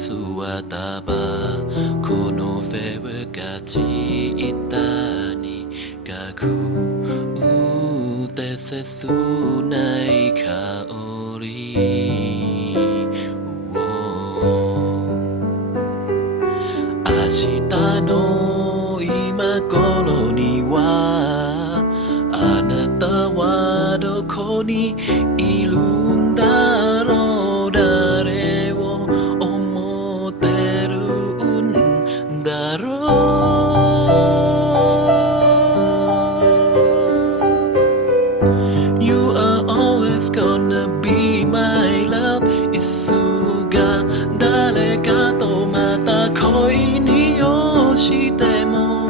スはタバこのフェブがちいたにかくうてせすない香り明日の今頃にはあなたはどこにいる に落ちても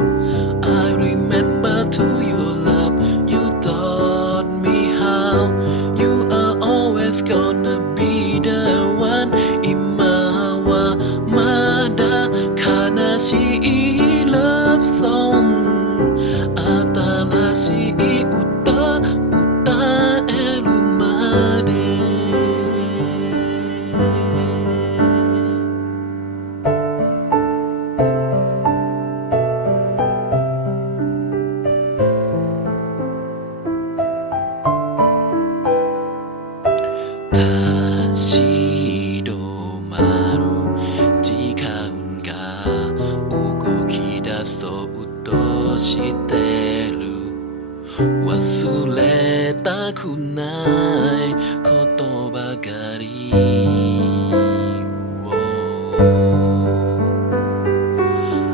I remember to your love You taught me how You are always gonna be the one 今はまだ悲しい love song 新しい 立ち止まる時間が動き出そうとしてる。忘れたくないことばかり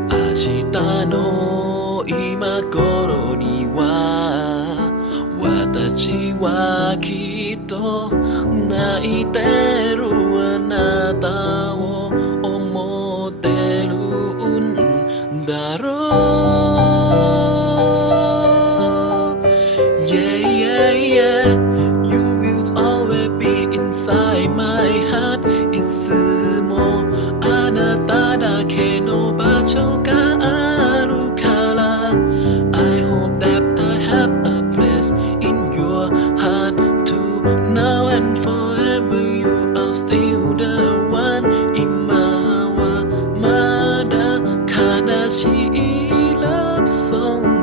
明日の今頃には私はきっと泣いてる she loves so